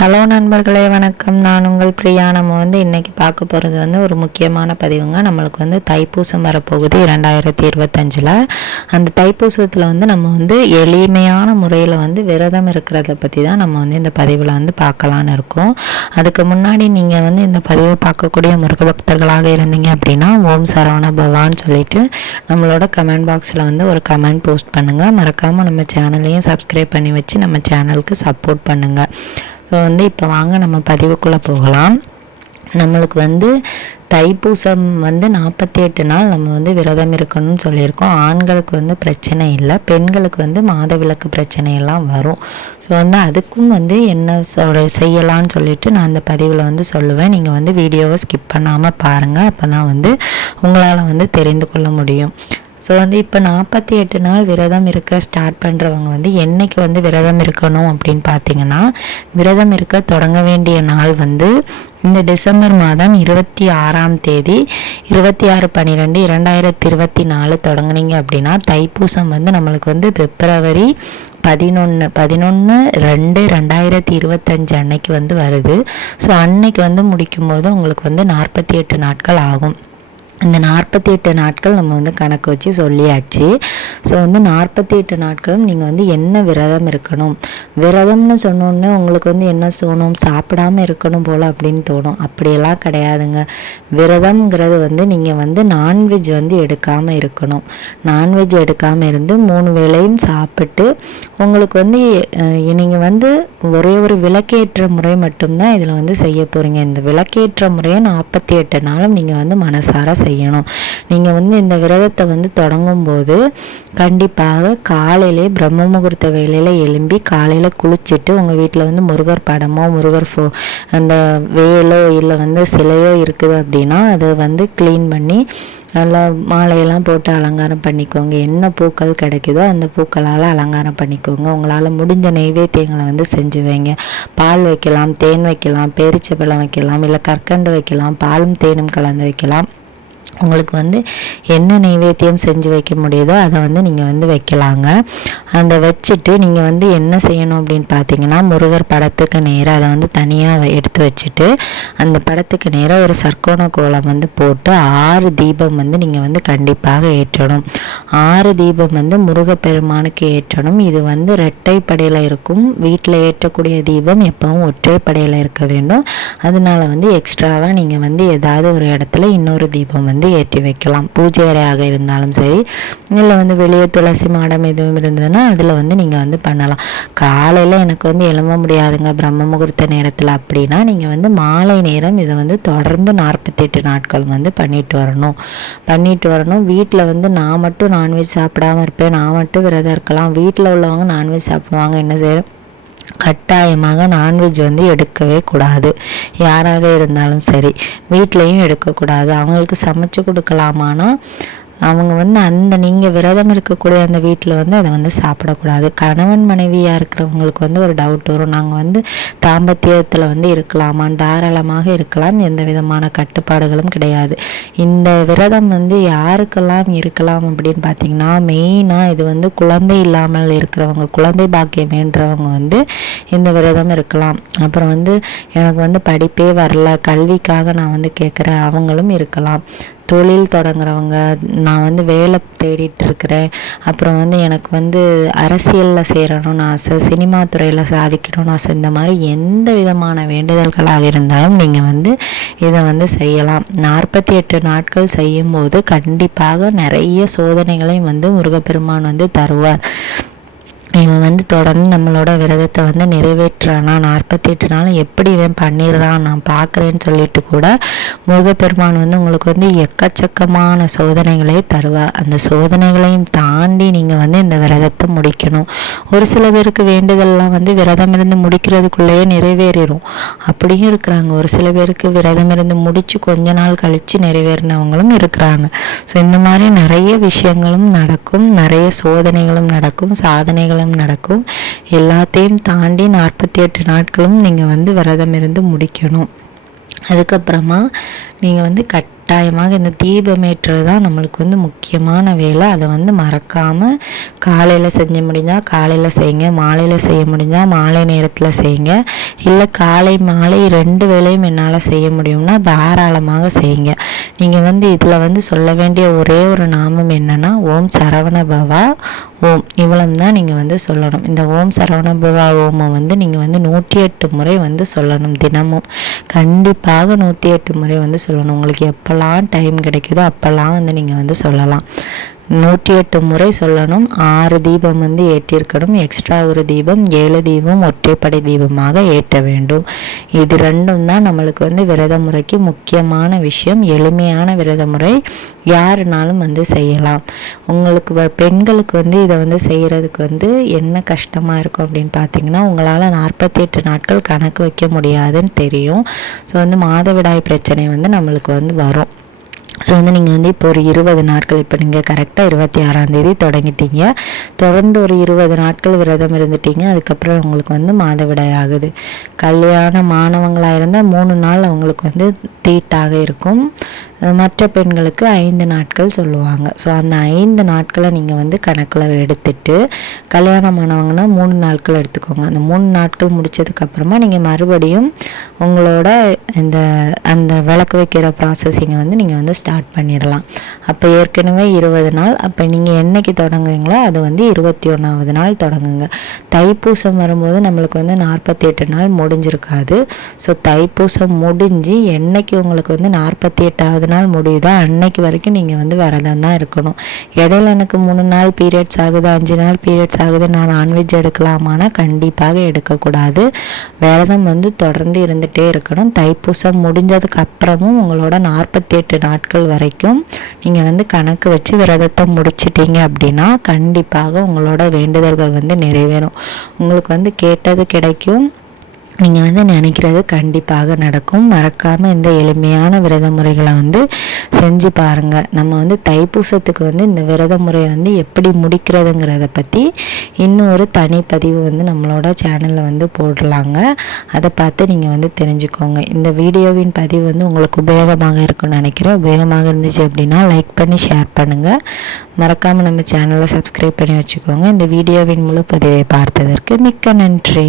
Hello நண்பர்களே வணக்கம். நான் உங்கள் பிரியா. நம்ம வந்து இன்றைக்கி பார்க்க போகிறது வந்து ஒரு முக்கியமான பதிவுங்க. நம்மளுக்கு வந்து தைப்பூசம் வரப்போகுது இரண்டாயிரத்தி இருபத்தஞ்சில். அந்த தைப்பூசத்தில் வந்து நம்ம வந்து எளிமையான முறையில் வந்து விரதம் இருக்கிறத பற்றி தான் நம்ம வந்து இந்த பதிவில் வந்து பார்க்கலான்னு இருக்கோம். அதுக்கு முன்னாடி நீங்கள் வந்து இந்த பதிவை பார்க்கக்கூடிய முருக பக்தர்களாக இருந்தீங்க அப்படின்னா ஓம் சரவண பவான்னு சொல்லிட்டு நம்மளோட கமெண்ட் பாக்ஸில் வந்து ஒரு கமெண்ட் போஸ்ட் பண்ணுங்கள் மறக்காமல் நம்ம சேனலையும் சப்ஸ்கிரைப் பண்ணி வச்சு நம்ம சேனலுக்கு சப்போர்ட் பண்ணுங்கள் ஸோ வந்து இப்போ வாங்க நம்ம பதிவுக்குள்ளே போகலாம். நம்மளுக்கு வந்து தைப்பூசம் வந்து நாற்பத்தி எட்டு நாள் நம்ம வந்து விரதம் இருக்கணும்னு சொல்லியிருக்கோம். ஆண்களுக்கு வந்து பிரச்சனை இல்லை பெண்களுக்கு வந்து மாதவிலக்கு பிரச்சனையெல்லாம் வரும். ஸோ வந்து அதுக்கும் வந்து என்ன சொல் செய்யலான்னு சொல்லிட்டு நான் அந்த பதிவில் வந்து சொல்லுவேன். நீங்கள் வந்து வீடியோவை ஸ்கிப் பண்ணாமல் பாருங்கள் அப்போ தான் வந்து உங்களால் வந்து தெரிந்து கொள்ள முடியும். ஸோ வந்து இப்போ நாற்பத்தி எட்டு நாள் விரதம் இருக்க ஸ்டார்ட் பண்ணுறவங்க வந்து என்னைக்கு வந்து விரதம் இருக்கணும் அப்படின்னு பார்த்தீங்கன்னா விரதம் இருக்க தொடங்க வேண்டிய நாள் வந்து இந்த டிசம்பர் மாதம் இருபத்தி ஆறாம் தேதி இருபத்தி ஆறு பன்னிரெண்டு இரண்டாயிரத்தி இருபத்தி நாலு தொடங்குனீங்க அப்படின்னா தைப்பூசம் வந்து நம்மளுக்கு வந்து பிப்ரவரி பதினொன்று பதினொன்று ரெண்டு ரெண்டாயிரத்தி இருபத்தஞ்சு அன்னைக்கு வந்து வருது. ஸோ அன்னைக்கு வந்து முடிக்கும்போது உங்களுக்கு வந்து நாற்பத்தி எட்டு நாட்கள் ஆகும். இந்த நாற்பத்தி எட்டு நாட்கள் நம்ம வந்து கணக்கு வச்சு சொல்லியாச்சு. ஸோ வந்து நாற்பத்தி எட்டு நாட்களும் நீங்கள் வந்து என்ன விரதம் இருக்கணும்? விரதம்னு சொன்னோன்னே உங்களுக்கு வந்து என்ன தோணும்? சாப்பிடாம இருக்கணும் போல் அப்படின்னு தோணும். அப்படியெல்லாம் கிடையாதுங்க. விரதம்ங்கிறது வந்து நீங்கள் வந்து நான்வெஜ் வந்து எடுக்காமல் இருக்கணும். நான்வெஜ் எடுக்காமல் இருந்து மூணு வேளையும் சாப்பிட்டு உங்களுக்கு வந்து நீங்கள் வந்து ஒரே ஒரு விளக்கேற்ற முறை மட்டும்தான் இதில் வந்து செய்ய போகிறீங்க இந்த விளக்கேற்ற முறையை நாற்பத்தி எட்டு நாளும் நீங்கள் வந்து மனசார செய்யணும். நீங்கள் வந்து இந்த விரதத்தை வந்து தொடங்கும் போது கண்டிப்பாக காலையிலே பிரம்ம முகூர்த்த வேலையில் எழும்பி காலையில் குளிச்சுட்டு உங்கள் வீட்டில் வந்து முருகர் படமோ முருகர் ஃபோ அந்த வேலோ இல்லை வந்து சிலையோ இருக்குது அப்படின்னா அதை வந்து க்ளீன் பண்ணி நல்லா மாலையெல்லாம் போட்டு அலங்காரம் பண்ணிக்கோங்க. என்ன பூக்கள் கிடைக்குதோ அந்த பூக்களால் அலங்காரம் பண்ணிக்கோங்க. உங்களால் முடிஞ்ச நெய்வேத்தியங்களை வந்து செஞ்சு வைங்க. பால் வைக்கலாம் தேன் வைக்கலாம் பேரிச்சப்பழம் வைக்கலாம் இல்லை கற்கண்டு வைக்கலாம் பாலும் தேனும் கலந்து வைக்கலாம். உங்களுக்கு வந்து என்ன நைவேத்தியம் செஞ்சு வைக்க முடியுதோ அதை வந்து நீங்கள் வந்து வைக்கலாங்க. அந்த வச்சுட்டு நீங்கள் வந்து என்ன செய்யணும் அப்படின்னு பார்த்தீங்கன்னா முருகர் படத்துக்கு நேராக அதை வந்து தனியாக எடுத்து வச்சுட்டு அந்த படத்துக்கு நேராக ஒரு சர்க்கோண கோலம் வந்து போட்டு ஆறு தீபம் வந்து நீங்கள் வந்து கண்டிப்பாக ஏற்றணும். ஆறு தீபம் வந்து முருகப்பெருமானுக்கு ஏற்றணும். இது வந்து ரெட்டைப்படையில் இருக்கும். வீட்டில் ஏற்றக்கூடிய தீபம் எப்பவும் ஒற்றைப்படையில் இருக்க வேண்டும். அதனால வந்து எக்ஸ்ட்ராவாக நீங்கள் வந்து ஏதாவது ஒரு இடத்துல இன்னொரு தீபம் வந்து ஏற்றி வைக்கலாம். பூஜை அறையாக இருந்தாலும் சரி இல்லை வந்து வெளியே துளசி மாடம் எதுவும் இருந்ததுன்னா அதில் வந்து நீங்கள் வந்து பண்ணலாம். காலையில் எனக்கு வந்து எழும்ப முடியாதுங்க. பிரம்ம முகூர்த்த நேரத்தில் அப்படின்னா நீங்கள் வந்து மாலை நேரம் இதை வந்து தொடர்ந்து நாற்பத்தெட்டு நாட்கள் வந்து பண்ணிட்டு வரணும். பண்ணிட்டு வரணும். வீட்டில் வந்து நான் மட்டும் நான்வெஜ் சாப்பிடாம இருப்பேன். நான் மட்டும் விரதம் இருக்கலாம். வீட்டில் உள்ளவங்க நான்வெஜ் சாப்பிடுவாங்க. என்ன செய்யணும் கட்டாயமாக நான்வெஜ் வந்து எடுக்கவே கூடாது. யாராக இருந்தாலும் சரி வீட்லேயும் எடுக்கக்கூடாது. அவங்களுக்கு சமைச்சு கொடுக்கலாமான்னா அவங்க வந்து அந்த நீங்கள் விரதம் இருக்கக்கூடிய அந்த வீட்டில் வந்து அதை வந்து சாப்பிடக்கூடாது. கணவன் மனைவியாக இருக்கிறவங்களுக்கு வந்து ஒரு டவுட் வரும். நாங்கள் வந்து தாம்பத்தியத்தில் வந்து இருக்கலாமான்னு தாராளமாக இருக்கலாம். எந்த விதமான கட்டுப்பாடுகளும் கிடையாது. இந்த விரதம் வந்து யாருக்கெல்லாம் இருக்கலாம் அப்படின்னு பார்த்தீங்கன்னா மெயினாக இது வந்து குழந்தை இல்லாமல் இருக்கிறவங்க குழந்தை பாக்கியம் வேண்டவங்க வந்து இந்த விரதம் இருக்கலாம். அப்புறம் வந்து எனக்கு வந்து படிப்பே வரல. கல்விக்காக நான் வந்து கேட்குறேன் அவங்களும் இருக்கலாம். தொழில் தொடங்குறவங்க நான் வந்து வேலை தேடிட்டு இருக்கிறேன் அப்புறம் வந்து எனக்கு வந்து அரசியலில் சேரணும்னு ஆசை சினிமா துறையில் சாதிக்கணும்னு ஆசை இந்த மாதிரி எந்த விதமான வேண்டுதல்களாக இருந்தாலும் நீங்கள் வந்து இதை வந்து செய்யலாம். நாற்பத்தி எட்டு நாட்கள் செய்யும்போது கண்டிப்பாக நிறைய சோதனைகளையும் வந்து முருகப்பெருமான் வந்து தருவார். இவன் வந்து தொடர்ந்து நம்மளோட விரதத்தை வந்து நிறைவேற்றுறானா? நாற்பத்தெட்டு நாள் எப்படி இவன் பண்ணிடுறான்? நான் பார்க்குறேன்னு சொல்லிட்டு கூட முருகப்பெருமான் வந்து உங்களுக்கு வந்து எக்கச்சக்கமான சோதனைகளை தருவார். அந்த சோதனைகளையும் தாண்டி நீங்கள் வந்து இந்த விரதத்தை முடிக்கணும். ஒரு சில பேருக்கு வேண்டுதல்லாம் வந்து விரதம் இருந்து முடிக்கிறதுக்குள்ளேயே நிறைவேறிடும் அப்படியும் இருக்கிறாங்க. ஒரு சில பேருக்கு விரதம் இருந்து முடித்து கொஞ்ச நாள் கழித்து நிறைவேறினவங்களும் இருக்கிறாங்க. ஸோ இந்த மாதிரி நிறைய விஷயங்களும் நடக்கும். நிறைய சோதனைகளும் நடக்கும். சாதனைகளும் விரதம் நடக்கும். எல்லாத்தையும் தாண்டி நாற்பத்தி எட்டு நாட்களும் நீங்கள் வந்து விரதம் இருந்து முடிக்கணும். அதுக்கப்புறமா நீங்கள் வந்து கட்டாயமாக இந்த தீபமேற்றது தான் நம்மளுக்கு வந்து முக்கியமான வேலை. அதை வந்து மறக்காமல் காலையில் செஞ்ச முடிஞ்சால் காலையில் செய்யுங்க. மாலையில் செய்ய முடிஞ்சால் மாலை நேரத்தில் செய்யுங்க. இல்லை காலை மாலை ரெண்டு வேலையும் என்னால் செய்ய முடியும்னா தாராளமாக செய்யுங்க. நீங்கள் வந்து இதில் வந்து சொல்ல வேண்டிய ஒரே ஒரு நாமம் என்னென்னா ஓம் சரவண பவா ஓம். இவ்வளவு தான் நீங்கள் வந்து சொல்லணும். இந்த ஓம் சரவணபவா ஓமை வந்து நீங்கள் வந்து நூற்றி எட்டு முறை வந்து சொல்லணும் தினமும். கண்டிப்பாக நூற்றி எட்டு முறை வந்து சொல்லணும். உங்களுக்கு எப்போல்லாம் டைம் கிடைக்குதோ அப்போல்லாம் வந்து நீங்கள் வந்து சொல்லலாம். நூற்றி எட்டு முறை சொல்லணும். ஆறு தீபம் வந்து ஏற்றிருக்கணும். எக்ஸ்ட்ரா ஒரு தீபம் ஏழு தீபம் ஒற்றைப்படை தீபமாக ஏற்ற வேண்டும். இது ரெண்டும் தான் நம்மளுக்கு வந்து விரத முறைக்கு முக்கியமான விஷயம். எளிமையான விரத முறை யாருனாலும் வந்து செய்யலாம். உங்களுக்கு பெண்களுக்கு வந்து இதை வந்து செய்கிறதுக்கு வந்து என்ன கஷ்டமாக இருக்கும் அப்படின்னு பார்த்தீங்கன்னா உங்களால் நாற்பத்தி எட்டு நாட்கள் கணக்கு வைக்க முடியாதுன்னு தெரியும். ஸோ வந்து மாதவிடாய் பிரச்சனை வந்து நம்மளுக்கு வந்து வரும். ஸோ வந்து நீங்கள் வந்து இப்போ ஒரு இருபது நாட்கள் இப்போ நீங்கள் கரெக்டாக இருபத்தி ஆறாந்தேதி தொடங்கிட்டீங்க. தொடர்ந்து ஒரு இருபது நாட்கள் விரதம் இருந்துட்டீங்க. அதுக்கப்புறம் உங்களுக்கு வந்து மாதவிடாய் ஆகுது. கல்யாண மாணவங்களாக இருந்தால் மூணு நாள் அவங்களுக்கு வந்து தீட்டாக இருக்கும். மற்ற பெண்களுக்கு ஐந்து நாட்கள் சொல்லுவாங்க. ஸோ அந்த ஐந்து நாட்களை நீங்கள் வந்து கணக்கில் எடுத்துட்டு கல்யாணமானவங்கன்னா மூணு நாட்கள் எடுத்துக்கோங்க. அந்த மூணு நாட்கள் முடித்ததுக்கப்புறமா நீங்கள் மறுபடியும் உங்களோட இந்த அந்த விளக்கு வைக்கிற ப்ராசஸிங்கை வந்து நீங்கள் வந்து ஸ்டார்ட் பண்ணிடலாம் அப்போ ஏற்கனவே இருபது நாள் அப்போ நீங்கள் என்னைக்கு தொடங்குவீங்களோ அது வந்து இருபத்தி ஒன்றாவது நாள் தொடங்குங்க. தைப்பூசம் வரும்போது நம்மளுக்கு வந்து நாற்பத்தி எட்டு நாள் முடிஞ்சிருக்காது. ஸோ தைப்பூசம் முடிஞ்சு என்னைக்கு உங்களுக்கு வந்து நாற்பத்தி எட்டாவது நாள் முடியுதோ? அன்னைக்கு வரைக்கும் நீங்கள் வந்து விரதம் தான் இருக்கணும். இடையில எனக்கு மூணு நாள் பீரியட்ஸ் ஆகுது அஞ்சு நாள் பீரியட்ஸ் ஆகுது நான் நான்வெஜ் எடுக்கலாமானா கண்டிப்பாக எடுக்கக்கூடாது. விரதம் வந்து தொடர்ந்து இருந்துகிட்டே இருக்கணும். தைப்பூசம் முடிஞ்சதுக்கு அப்புறமும் உங்களோட நாற்பத்தி எட்டு நாட்கள் வரைக்கும் நீங்கள் வந்து கணக்கு வச்சு விரதத்தை முடிச்சிட்டீங்க அப்படின்னா கண்டிப்பாக உங்களோட வேண்டுதல்கள் வந்து நிறைவேறும். உங்களுக்கு வந்து கேட்டது கிடைக்கும். நீங்கள் வந்து நினைக்கிறது கண்டிப்பாக நடக்கும். மறக்காமல் இந்த எளிமையான விரத முறைகளை வந்து செஞ்சு பாருங்கள் நம்ம வந்து தைப்பூசத்துக்கு வந்து இந்த விரத முறையை வந்து எப்படி முடிக்கிறதுங்கிறத பற்றி இன்னும் ஒரு தனிப்பதிவு வந்து நம்மளோட சேனலில் வந்து போடலாங்க. அதை பார்த்து நீங்கள் வந்து தெரிஞ்சுக்கோங்க. இந்த வீடியோவின் பதிவு வந்து உங்களுக்கு உபயோகமாக இருக்கும்னு நினைக்கிறேன். உபயோகமாக இருந்துச்சு அப்படின்னா லைக் பண்ணி ஷேர் பண்ணுங்கள் மறக்காமல் நம்ம சேனலை சப்ஸ்கிரைப் பண்ணி வச்சுக்கோங்க. இந்த வீடியோவின் முழு பதிவை பார்த்ததற்கு மிக்க நன்றி.